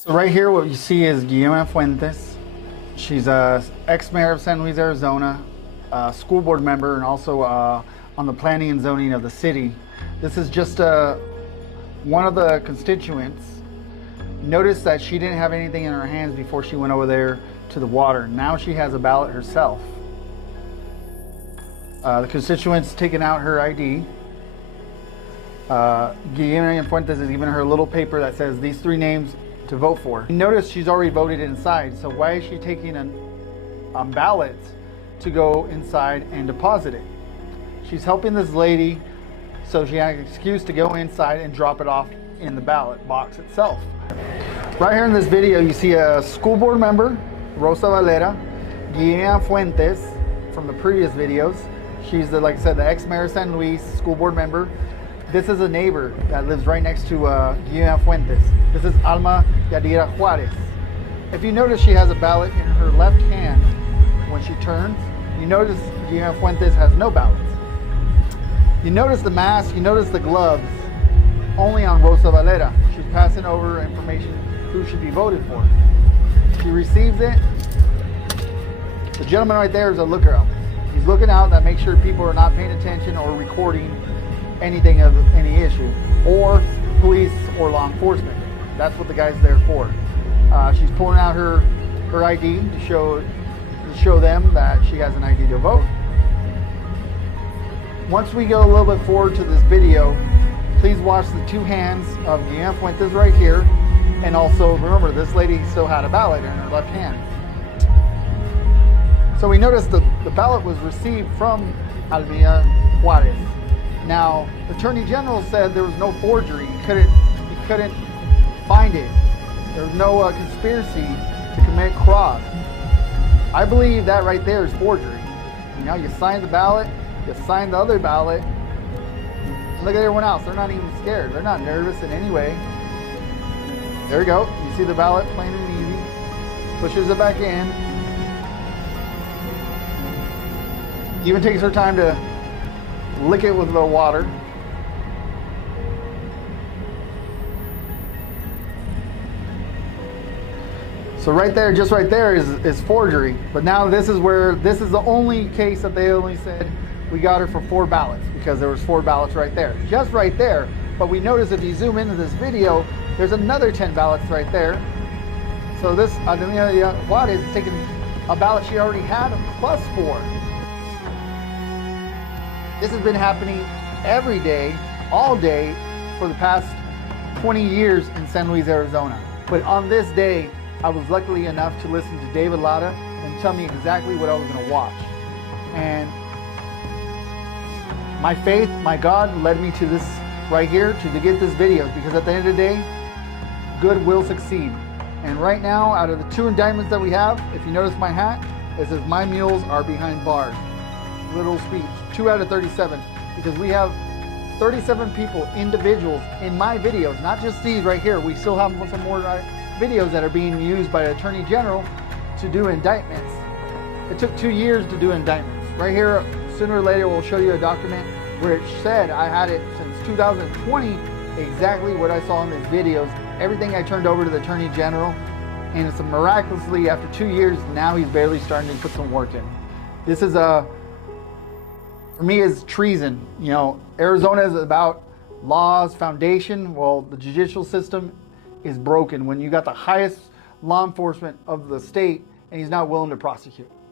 So right here, what you see is Guillermo Fuentes. She's a ex-mayor of San Luis, Arizona, a school board member, and also on the planning and zoning of the city. This is just one of the constituents. Notice that she didn't have anything in her hands before she went over there to the water. Now she has a ballot herself. The constituent's taken out her ID. Guillermo Fuentes has given her a little paper that says these 3 names to vote for. Notice she's already voted inside, so why is she taking a ballot to go inside and deposit it? She's helping this lady, so she has an excuse to go inside and drop it off in the ballot box itself. Right here in this video, you see a school board member, Rosa Valera, Guillermo Fuentes from the previous videos. She's like I said, the ex-mayor of San Luis, school board member. This is a neighbor that lives right next to Guillermo Fuentes. This is Alma Yadira Juarez. If you notice, she has a ballot in her left hand when she turns. You notice Guillermo Fuentes has no ballots. You notice the mask, you notice the gloves, only on Rosa Valera. She's passing over information who should be voted for. She receives it. The gentleman right there is a looker out. He's looking out that makes sure people are not paying attention or recording anything of any issue, or police or law enforcement. That's what the guy's there for. She's pulling out her ID to show them that she has an ID to vote. Once we go a little bit forward to this video, please watch the 2 hands of Guillermo Fuentes right here, and also remember this lady still had a ballot in her left hand. So we noticed the ballot was received from Alma Juarez. Now, the Attorney General said there was no forgery. He couldn't find it. There was no conspiracy to commit fraud. I believe that right there is forgery. You know, you sign the ballot, you sign the other ballot. Look at everyone else. They're not even scared. They're not nervous in any way. There you go. You see the ballot, plain and easy. Pushes it back in. Even takes her time to lick it with the water. So right there, just right there is forgery. But now this is the only case that they only said we got her for 4 ballots, because there was 4 ballots right there. Just right there. But we notice if you zoom into this video, there's another 10 ballots right there. So this Alma Juarez is taking a ballot she already had plus 4. This has been happening every day, all day, for the past 20 years in San Luis, Arizona. But on this day, I was lucky enough to listen to David Lara and tell me exactly what I was going to watch. And my faith, my God, led me to this right here to get this video, because at the end of the day, good will succeed. And right now, out of the 2 indictments that we have, if you notice my hat, it says my mules are behind bars. Little speech, 2 out of 37, because we have 37 people, individuals in my videos, not just these right here. We still have some more videos that are being used by the Attorney General to do indictments. It took 2 years to do indictments. Right here, sooner or later, we'll show you a document where it said I had it since 2020, exactly what I saw in these videos, everything I turned over to the Attorney General, and it's miraculously, after 2 years, now he's barely starting to put some work in. This is for me, is treason. You know, Arizona is about laws, foundation. Well, the judicial system is broken when you got the highest law enforcement of the state and he's not willing to prosecute.